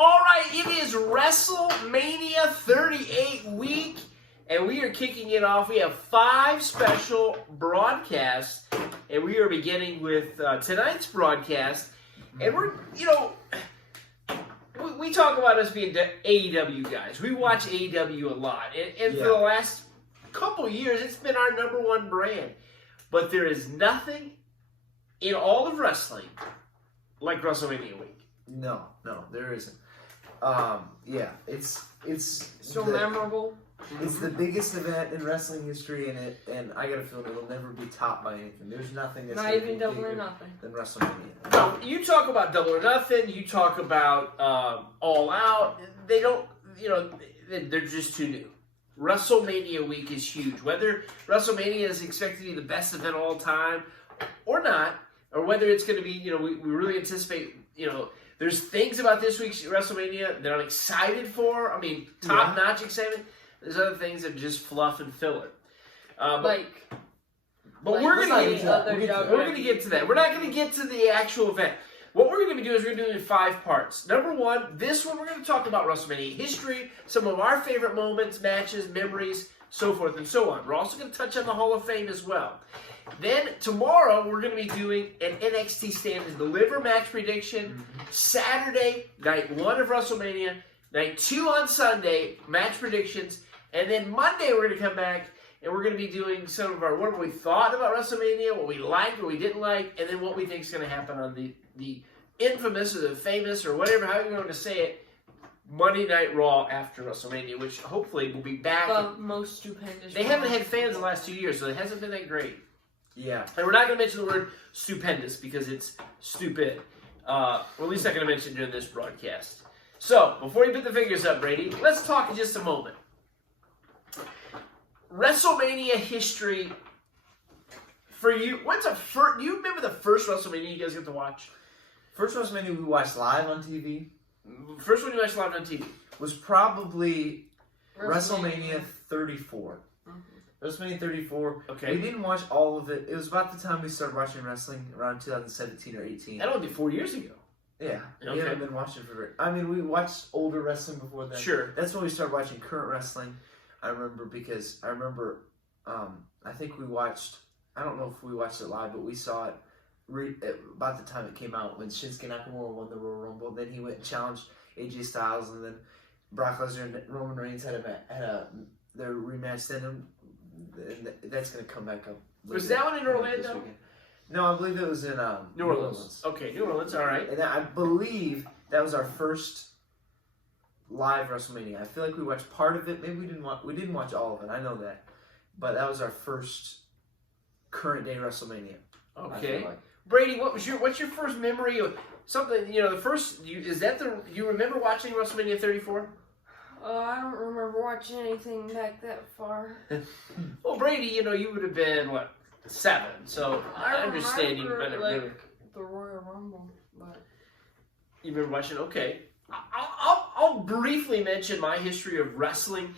All right, it is WrestleMania 38 week, and we are kicking it off. We have 5 special broadcasts, and we are beginning with tonight's broadcast. And we're, we talk about us being AEW guys. We watch AEW a lot, and for the last couple years, it's been our #1 brand. But there is nothing in all of wrestling like WrestleMania week. No, there isn't. It's so memorable. It's the biggest event in wrestling history, and I got a feeling it will never be topped by anything. There's nothing that's not even Double or Nothing than WrestleMania. No, you talk about Double or Nothing. You talk about All Out. They don't, they're just too new. WrestleMania week is huge. Whether WrestleMania is expected to be the best event of all time or not, or whether it's going to be, we really anticipate, there's things about this week's WrestleMania that I'm excited for. I mean, top-notch excitement. There's other things that are just fluff and filler. But we're going to get to that. We're not going to get to the actual event. What we're going to do is we're going to do it in 5 parts. Number 1, this one we're going to talk about WrestleMania history, some of our favorite moments, matches, memories, so forth and so on. We're also going to touch on the Hall of Fame as well. Then tomorrow we're going to be doing an NXT Stand and Deliver match prediction. Saturday, night 1 of WrestleMania. Night 2 on Sunday, match predictions. And then Monday we're going to come back and we're going to be doing some of what we thought about WrestleMania, what we liked, what we didn't like, and then what we think is going to happen on the infamous or the famous or whatever, however you want to say it, Monday Night Raw after WrestleMania, which hopefully will be back. The most stupendous. They haven't had fans the last 2 years, so it hasn't been that great. Yeah. And we're not going to mention the word stupendous because it's stupid. We're at least not going to mention it during this broadcast. So, before you put the fingers up, Brady, let's talk in just a moment. WrestleMania history for you. Do you remember the first WrestleMania you guys get to watch? First WrestleMania we watched live on TV. First one you watched live on TV was probably WrestleMania 34. WrestleMania 34. Okay. We didn't watch all of it. It was about the time we started watching wrestling, around 2017 or 18. That only 4 years ago. Yeah. Okay. We haven't been watching for we watched older wrestling before then. Sure. That's when we started watching current wrestling. I remember I think we watched, I don't know if we watched it live, but we saw it about the time it came out when Shinsuke Nakamura won the Royal Rumble. Then he went and challenged AJ Styles, and then Brock Lesnar and Roman Reigns had their rematch. Then that's going to come back up. Was that one in Orlando? No, I believe it was in New Orleans. Okay, New Orleans, all right. And I believe that was our first live WrestleMania. I feel like we watched part of it. Maybe we didn't watch all of it. I know that. But that was our first current day WrestleMania. Okay. Brady, what's your first memory of something, you remember watching WrestleMania 34? I don't remember watching anything back that far. Well, Brady, you would have been, 7, so I understand you might have really... the Royal Rumble, but... You remember watching? Okay. I'll briefly mention my history of wrestling.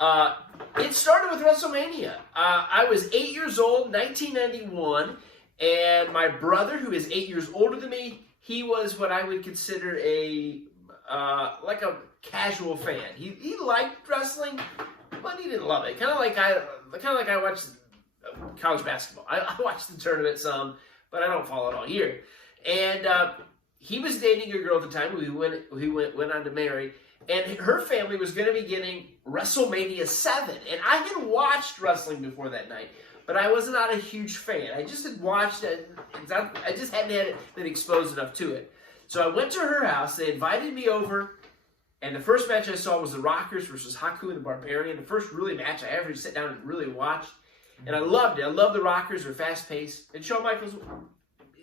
It started with WrestleMania. I was 8 years old, 1991, and my brother, who is 8 years older than me, he was what I would consider a casual fan. He liked wrestling, but he didn't love it. Kind of like I watched college basketball. I watched the tournament some, but I don't follow it all year. And he was dating a girl at the time who went on to marry, and her family was going to be getting WrestleMania 7. And I had watched wrestling before that night, but I was not a huge fan. I just had watched it. I just hadn't been exposed enough to it. So I went to her house. They invited me over, and the first match I saw was the Rockers versus Haku and the Barbarian. The first really match I ever sat down and really watched. And I loved it. I loved the Rockers. They're fast-paced. And Shawn Michaels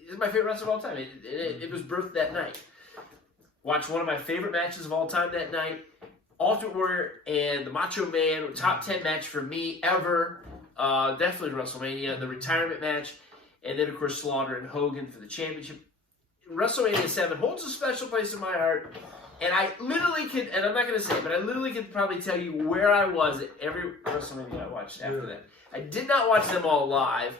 is my favorite wrestler of all time. It was birthed that night. Watched one of my favorite matches of all time that night. Ultimate Warrior and the Macho Man, top 10 match for me ever. Definitely WrestleMania, the retirement match. And then, of course, Slaughter and Hogan for the championship. WrestleMania 7 holds a special place in my heart. And I literally could, and I'm not going to say it, but I literally could probably tell you where I was at every WrestleMania I watched after that. I did not watch them all live.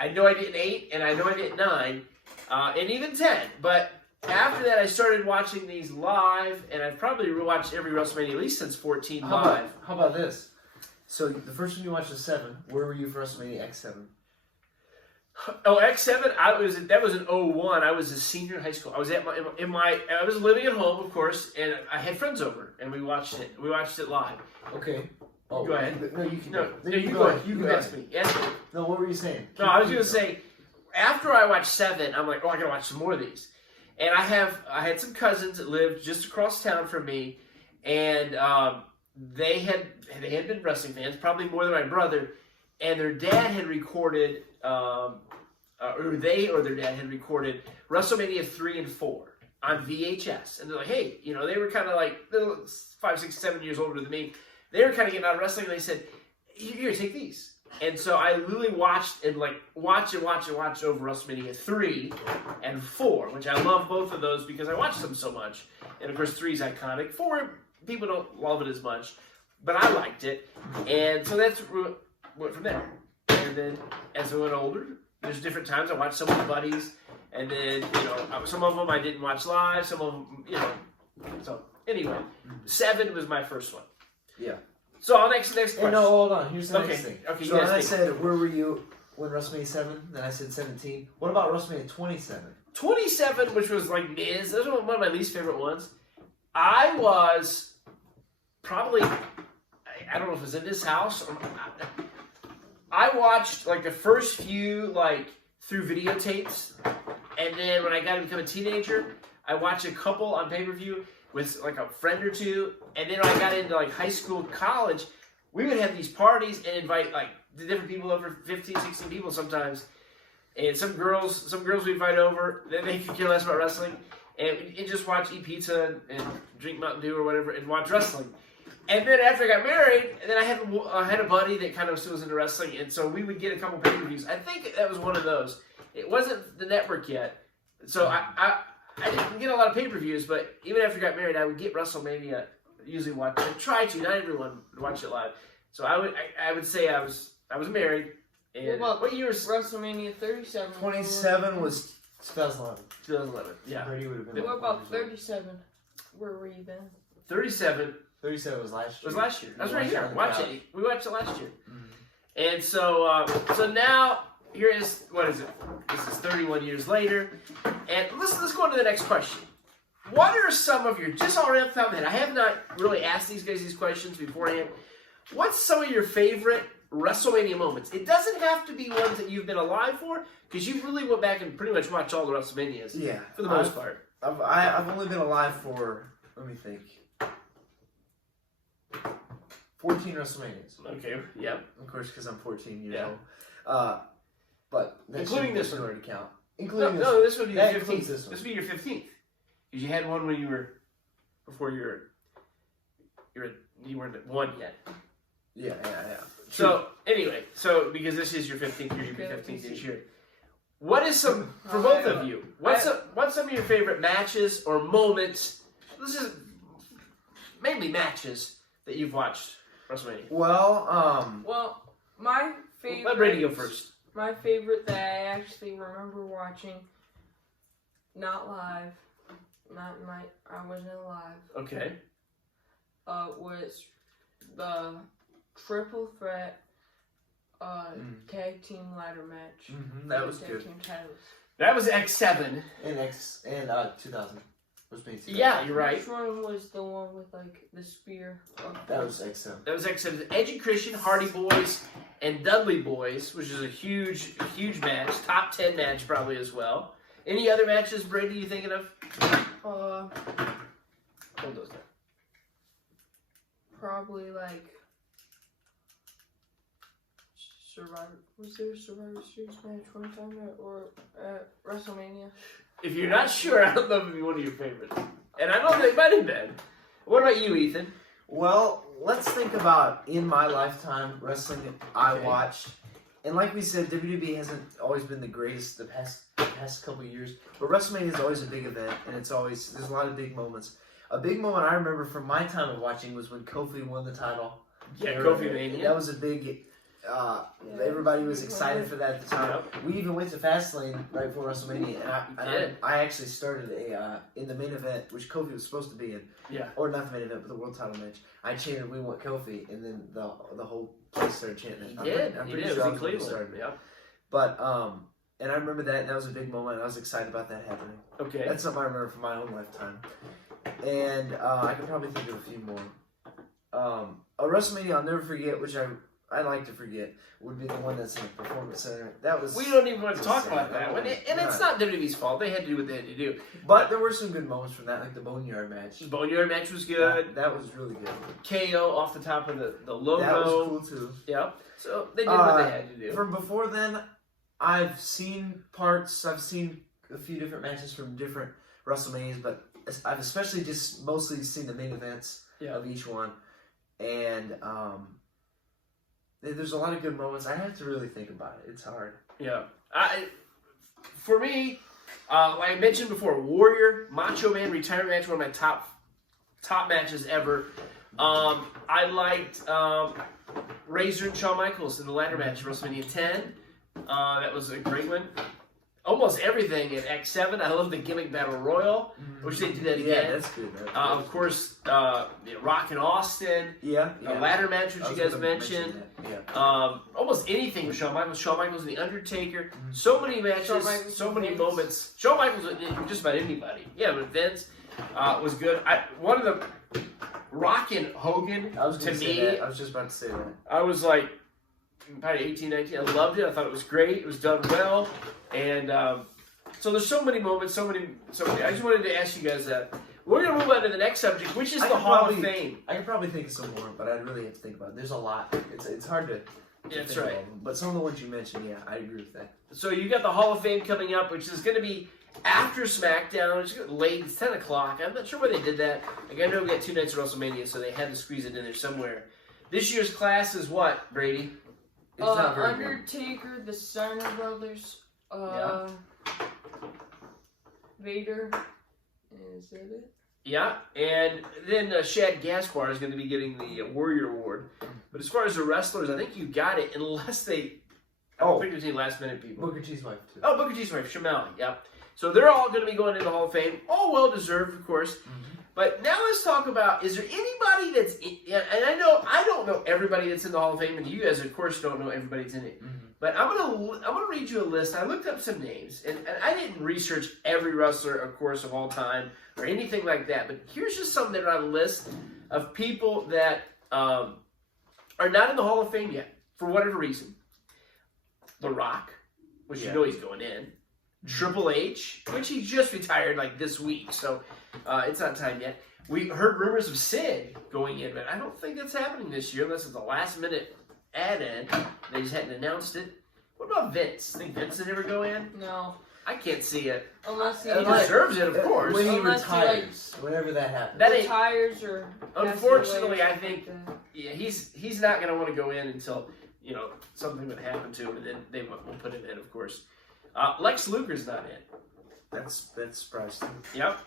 I know I did 8, and I know I did 9, and even 10. But after that, I started watching these live, and I've probably rewatched every WrestleMania at least since 14 How live. about this? So the first one you watched was 7. Where were you for WrestleMania X7? Oh, X7, that was in 01. I was a senior in high school. I was I was living at home, of course, and I had friends over, and we watched it. We watched it live. Okay. Oh, go ahead. No, you can. No, you go ahead. You ask me. Ask me. No, what were you saying? No, I was going to say, after I watched 7, I'm like, oh, I got to watch some more of these. And I had some cousins that lived just across town from me, and they had been wrestling fans, probably more than my brother, and their dad had recorded. Or their dad had recorded WrestleMania 3 and 4 on VHS. And they're like, hey, they were kind of like 5, 6, 7 years older than me. They were kind of getting out of wrestling, and they said, here, take these. And so I literally watched over WrestleMania 3 and 4, which I love both of those because I watched them so much. And of course, 3 is iconic. 4, people don't love it as much, but I liked it. And so that's went from there. And then as I went older, there's different times I watched some with buddies, and then some of them I didn't watch live, some of them So anyway, 7 was my first one. Yeah. So next question. Hey, no, hold on. Here's the next thing. Okay. So then I said, where were you when WrestleMania 7? Then I said 17. What about WrestleMania 27? 27, which was like Miz. That was one of my least favorite ones. I was probably, I don't know if it was in this house or. I watched like the first few through videotapes, and then when I got to become a teenager, I watched a couple on pay-per-view with like a friend or two, and then when I got into like high school, college, we would have these parties and invite like the different people over, 15, 16 people sometimes, and some girls we invite over, then they could care less about wrestling, and just eat pizza and drink Mountain Dew or whatever and watch wrestling. And then after I got married, and then I had a buddy that kind of still was into wrestling, and so we would get a couple pay-per-views. I think that was one of those. It wasn't the network yet, so I didn't get a lot of pay-per-views. But even after I got married, I would get WrestleMania. Usually watch. I try to. Not everyone would watch it live. So I would say I was married. And what year was WrestleMania 37? 27 was 2011. 2011. Yeah. Brady would have been. What about 37? Where were you then? 37. 37 was last year. It was last year. That's right here. Watch it. We watched it last year. Mm-hmm. And so now here is what is it? This is 31 years later, and let's go on to the next question. What are some of your just already off the top of the head? I have not really asked these guys these questions beforehand. What's some of your favorite WrestleMania moments? It doesn't have to be ones that you've been alive for, because you really went back and pretty much watched all the WrestleManias. Yeah, for the most part. I've only been alive for, let me think, 14 WrestleManias. Okay, yeah. Of course, because I'm 14 years Yeah. old. But that including this one already count. Including No, this would be your that 15th. includes this one. This would be your 15th. Because you had one when you were, before you weren't one yet. Yeah. So, anyway, because this is your 15th year, you'll be 15th this year. What is some, for both of you, what's some of your favorite matches or moments, this is mainly matches, that you've watched WrestleMania? Well, my favorite. Let Brady go first. My favorite that I actually remember watching, not live, I wasn't alive. Okay. Was the triple threat tag team ladder match. Mm-hmm, that was good. Team titles. That was X7. And 2000. Was me too. Yeah, you're right. Which one was the one with the spear? That was X7. That was X7. Edge and Christian, Hardy Boys, and Dudley Boys, which is a huge match. Top 10 match probably as well. Any other matches, Brady, you thinking of? Uh, Hold those there. Probably Survivor. Was there a Survivor Series match one time at WrestleMania? If you're not sure, I don't know if it'd be one of your favorites. And I know they might have been. What about you, Ethan? Well, let's think about in my lifetime wrestling I watched. And like we said, WWE hasn't always been the greatest the past couple of years. But WrestleMania is always a big event, and there's a lot of big moments. A big moment I remember from my time of watching was when Kofi won the title. Yeah, Kofi Mania. That was a big everybody was excited for that at the time. Yep. We even went to Fastlane right before WrestleMania, and I actually started in the main event, which Kofi was supposed to be in. Yeah. Or not the main event, but the world title match. I chanted, "We want Kofi," and then the whole place started chanting it. He did. I'm He pretty did. sure It I was was in the one who started Cleveland. it. Yep. But and I remember that, and that was a big moment. I was excited about that happening. Okay. That's something I remember from my own lifetime. And I could probably think of a few more. A WrestleMania I'll never forget, which I like to forget, would be the one that's in the Performance Center. That was. We don't even want to talk sad. about that one. And it's not WWE's fault. They had to do what they had to do. But there were some good moments from that, like the Boneyard match. The Boneyard match was good. That was really good. KO off the top of the logo. That was cool too. Yeah. So they did what they had to do. From before then, I've seen parts. I've seen a few different matches from different WrestleManias, but I've especially just mostly seen the main events of each one. And there's a lot of good moments. I have to really think about it. It's hard. Yeah. For me, like I mentioned before, Warrior, Macho Man retirement match, one of my top matches ever. I liked Razor and Shawn Michaels in the ladder match, WrestleMania 10. That was a great one. Almost everything in X7. I love the gimmick battle royal. Wish they'd do that again. Yeah, that's good. Of course, Rock and Austin. Yeah. The ladder match, which you guys mentioned. Almost anything with Shawn Michaels. Shawn Michaels and The Undertaker. So many matches, so many moments. Shawn Michaels with just about anybody. Yeah, but Vince was good. One of the Rock and Hogan, to me, I was just about to say that. I was like, probably 18, 19. I loved it. I thought it was great. It was done well. And so there's so many moments, so many. I just wanted to ask you guys that. We're going to move on to the next subject, which is the Hall of Fame. I could probably think of some more, but I'd really have to think about it. There's a lot. It's hard to That's think right. of them. But some of the ones you mentioned, yeah, I agree with that. So you got the Hall of Fame coming up, which is going to be after SmackDown. It's late. It's 10 o'clock. I'm not sure why they did that. Like, I know we got 2 nights of WrestleMania, so they had to squeeze it in there somewhere. This year's class is what, Brady? It's not very Undertaker, the Steiner Brothers, Vader, is that it? Yeah, and then Shad Gaspar is going to be getting the Warrior Award. But as far as the wrestlers, I think you got it, unless they... I don't think there's any last-minute people. Booker T's wife, too. Oh, Booker T's wife, Shamali, yep. So they're all going to be going into the Hall of Fame. All well-deserved, of course. But now let's talk about, is there anybody that's... and I don't know everybody that's in the Hall of Fame, and you guys, of course, don't know everybody that's in it. But I'm gonna read you a list. I looked up some names, and I didn't research every wrestler, of course, of all time, or anything like that. But here's just some that are on a list of people that are not in the Hall of Fame yet, for whatever reason. The Rock, which you know he's going in. Triple H, which he just retired like this week, so it's not time yet. We heard rumors of Sid going in, but I don't think that's happening this year unless it's a last-minute add-in. They just hadn't announced it. What about Vince? Think Vince would ever go in? No. I can't see it. Unless he He deserves it, of course. When he Unless he, retires, whenever that happens. That ain't- retires or Unfortunately, I passes away or think something like yeah, he's not going to want to go in until something would happen to him, and then they will put him in, of course. Lex Luger's not in. That's surprising. Yep.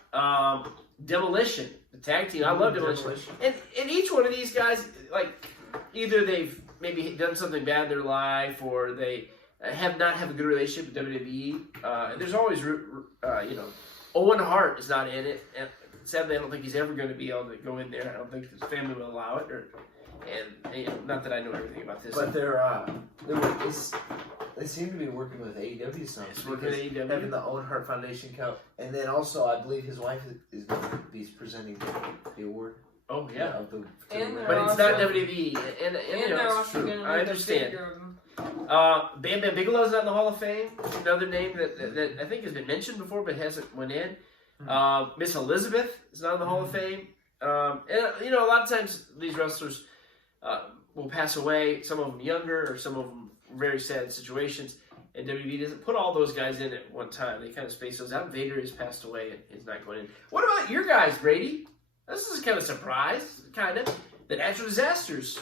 Demolition, the tag team. I love Demolition. And each one of these guys, like, either they've maybe done something bad in their life, or they have a good relationship with WWE. There's always, Owen Hart is not in it. And sadly, I don't think he's ever going to be able to go in there. I don't think his family will allow it. Not that I know everything about this. But they seem to be working with AEW some. It's working with AEW. Having the Owen Hart Foundation Cup. And then also, I believe his wife is going to be presenting the award. Oh, yeah. But it's not WWE. And they're also going to I understand. Bam Bam Bigelow's not in the Hall of Fame. Another name that I think has been mentioned before but hasn't went in. Miss Elizabeth is not in the Hall of Fame. And a lot of times these wrestlers will pass away. Some of them younger, or some of them very sad situations. And WWE doesn't put all those guys in at one time. They kind of space those out. Vader has passed away and is not going in. What about your guys, Brady? This is kind of a surprise, kind of. The natural disasters,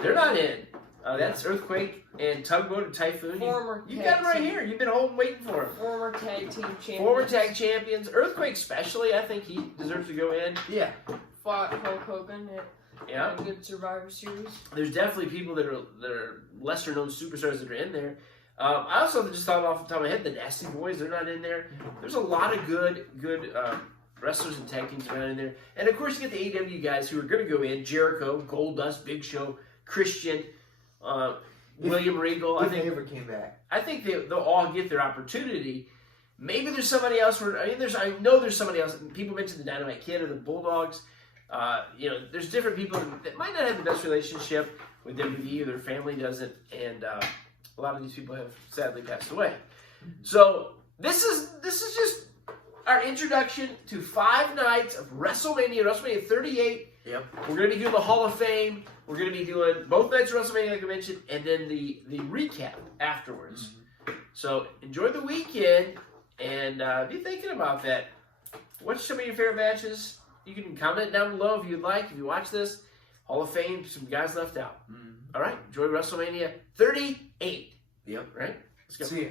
they're not in. That's Earthquake and Tugboat and Typhoon. You got it right here. You've been waiting for it. Former tag team champions. Former tag champions. Earthquake especially, I think he deserves to go in. Yeah. Fought Hulk Hogan Yeah. A good Survivor Series. There's definitely people that are lesser known superstars that are in there. I also just thought off the top of my head, the Nasty Boys, they're not in there. There's a lot of good wrestlers and tag teams around in there. And of course, you get the AEW guys who are going to go in: Jericho, Goldust, Big Show, Christian, William Regal. If they ever came back. I think they'll all get their opportunity. Maybe there's somebody else. I know there's somebody else. People mentioned the Dynamite Kid or the Bulldogs. There's different people that might not have the best relationship with WWE, or their family doesn't, and a lot of these people have sadly passed away. So this is just our introduction to 5 nights of WrestleMania 38. Yep. We're going to be doing the Hall of Fame. We're going to be doing both nights of WrestleMania, like I mentioned, and then the recap afterwards. Mm-hmm. So enjoy the weekend and be thinking about that. What's some of your favorite matches? You can comment down below if you'd like. If you watch this, Hall of Fame, some guys left out. Mm-hmm. All right, enjoy WrestleMania 38. Yep. Right? Let's go. See ya.